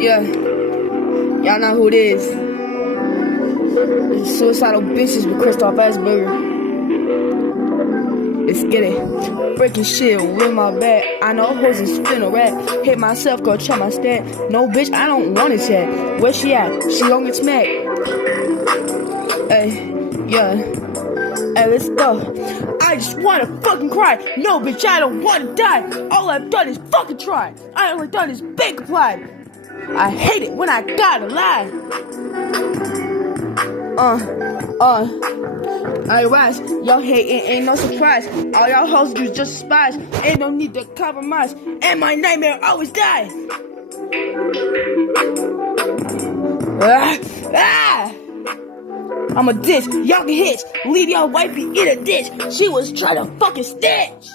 Yeah, y'all know who it is. It's Suicidal Bitches with Kristoff Asperger. Let's get it. Breaking shit with my back. I know hoes is finna rap. Hate myself, go check my stat. No bitch, I don't wanna chat. Where she at? She gon' get smacked. Hey, yeah. Hey, let's go. I just wanna fucking cry. No bitch, I don't wanna die. All I've done is fucking try. I only done is big applied. I hate it when I gotta lie. I rise, y'all hating ain't no surprise. All y'all hoes do just spies. Ain't no need to compromise. And my nightmare always dies. I'm a ditch, y'all can hitch. Leave y'all wifey in a ditch. She was trying to fucking stitch.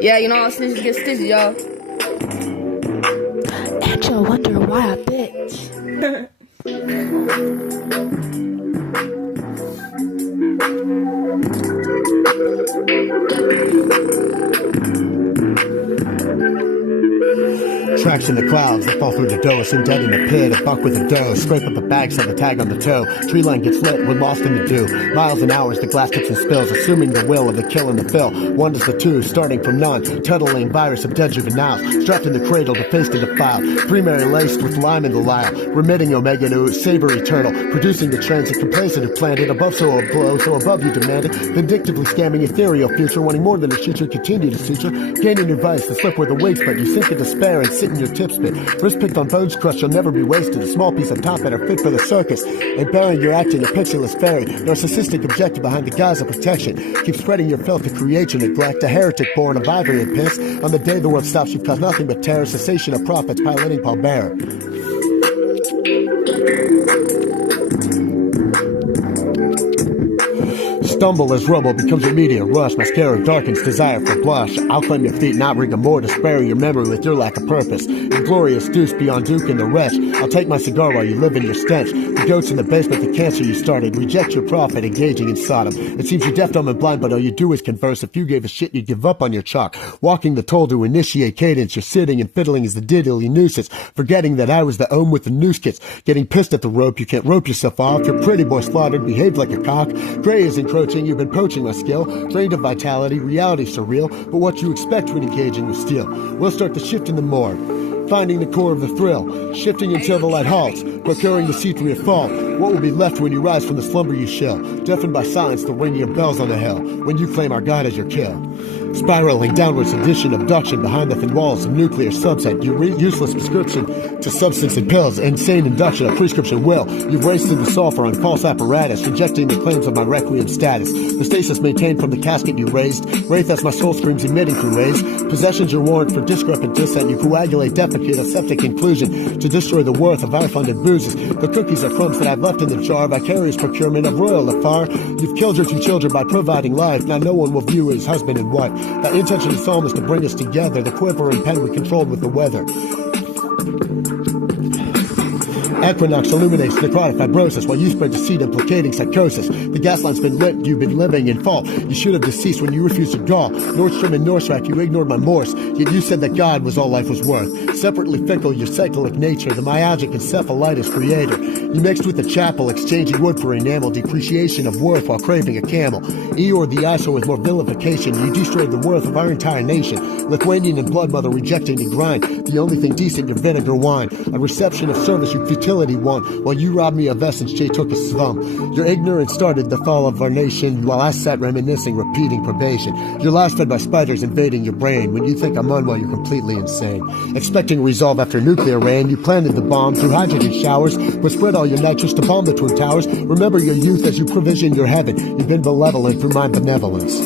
Yeah, you know how snitches get stitches, y'all. And you'll wonder why I bitch. Tracks in the clouds that fall through the dough, assume dead in the pit, a buck with a dough, scrape up the bag, set the tag on the toe, tree line gets lit, we're lost in the dew, miles and hours, the glass tips and spills, assuming the will of the kill and the fill, one is the two, starting from none, tuttling virus of dead juveniles, strapped in the cradle, defaced and defiled, primary laced with lime in the lyle, remitting omega to savory turtle, producing the transit complacent who planted, above so below, so above you demanded, vindictively scamming ethereal future, wanting more than a future, continue to suture, gaining advice, the slip where the weights, but you sink in despair and sit in your tip spit. Wrist picked on bones crushed, you'll never be wasted. A small piece of top that are fit for the circus. And bearing your acting a pictureless fairy. Narcissistic objective behind the guise of protection. Keep spreading your filth to create your neglect. A heretic born of ivory and piss. On the day the world stops, you've caused nothing but terror. Cessation of prophets, piloting pallbearer. Stumble as rubble becomes your media rush. Mascara darkens desire for blush. I'll claim your feet, not rigor mortis. Bury your memory with your lack of purpose. Inglorious deuce beyond Duke and the wretch. I'll take my cigar while you live in your stench. The goats in the basement, the cancer you started. Reject your prophet, engaging in Sodom. It seems you're deaf, dumb, and blind, but all you do is converse. If you gave a shit, you'd give up on your chalk. Walking the toll to initiate cadence. You're sitting and fiddling as the diddly nuisance. Forgetting that I was the ohm with the noose kits. Getting pissed at the rope, you can't rope yourself off. Your pretty boy slaughtered, behaved like a cock. Gray is encroaching. You've been poaching my skill, drained of vitality, reality surreal, but what you expect when engaging with steel. We'll start the shift in the morgue, finding the core of the thrill, shifting until the light halts, procuring the seat for your fall. What will be left when you rise from the slumber you shall, deafened by silence, the ringing of bells on the hill, when you claim our God as your kill. Spiraling downward sedition, abduction behind the thin walls of nuclear subset, your useless prescription to substance and pills, insane induction of prescription will. You've wasted the sulfur on false apparatus, rejecting the claims of my requiem status. The stasis maintained from the casket you raised, wraith as my soul screams emitting through rays. Possession's your warrant for discrepant dissent, you coagulate defecate of septic inclusion to destroy the worth of our funded boozes. The cookies are crumbs that I've left in the jar, vicarious procurement of royal afar. You've killed your two children by providing life, now no one will view as husband and wife. The intention of the psalm is to bring us together, the quiver and pen we controlled with the weather. Equinox illuminates necrotic fibrosis while you spread deceit implicating psychosis. The gas line's been lit, you've been living in fault. You should have deceased when you refused to draw. Nordstrom and Norsrack, you ignored my Morse, yet you said that God was all life was worth. Separately fickle, your cyclic nature, the myalgic encephalitis creator. You mixed with the chapel, exchanging wood for enamel, depreciation of worth while craving a camel. Eeyore the ISO with more vilification, you destroyed the worth of our entire nation. Lithuanian and blood mother rejecting the grind, the only thing decent, your vinegar wine. A reception of service you futility won, while you robbed me of essence, Jay took a slum. Your ignorance started the fall of our nation, while I sat reminiscing, repeating probation. Your lies fed by spiders invading your brain, when you think I'm on while you're completely insane. Expecting resolve after nuclear rain, you planted the bomb through hydrogen showers, but spread all your nitrous to bomb the Twin Towers. Remember your youth as you provision your heaven. You've been malevolent through my benevolence.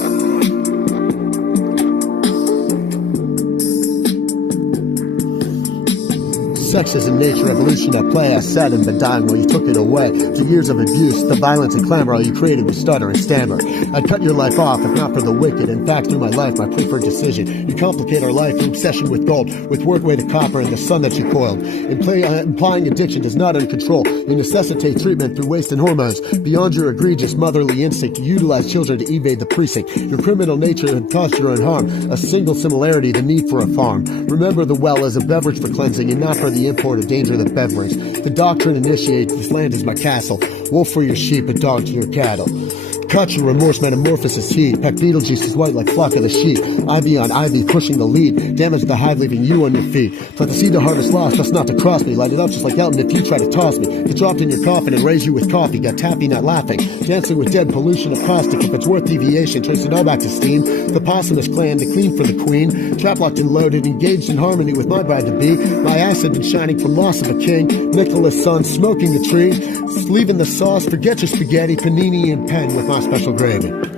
sexism, nature, evolution at play. I sat and been dying while you took it away. To years of abuse, the violence and clamor, all you created was stutter and stammer. I'd cut your life off if not for the wicked. In fact, through my life, my preferred decision. You complicate our life through obsession with gold, with work weighted copper and the sun that you coiled. Implying addiction does not uncontrol. You necessitate treatment through waste and hormones. Beyond your egregious motherly instinct, you utilize children to evade the precinct. Your criminal nature had caused your own harm. A single similarity, the need for a farm. Remember the well as a beverage for cleansing and not for the import of danger that beverage. The doctrine initiates, this land is my castle. Wolf for your sheep, a dog to your cattle. Cut your remorse, metamorphosis heat. Peck Beetlejuice is white like flock of the sheep. Ivy on ivy, pushing the lead. Damage the hive, leaving you on your feet. Plant the seed to harvest lost, just not to cross me. Light it up just like Elton if you try to toss me. Get dropped in your coffin and raise you with coffee. Got taffy, not laughing. Dancing with dead pollution of caustic. If it's worth deviation, trace it all back to steam. The possumous clan, the queen for the queen. Trap locked and loaded, engaged in harmony with my bride-to-be. My eyes had been shining from loss of a king. Nicholas' son, smoking the tree. Leaving the sauce, forget your spaghetti, panini and pen with my special gravy.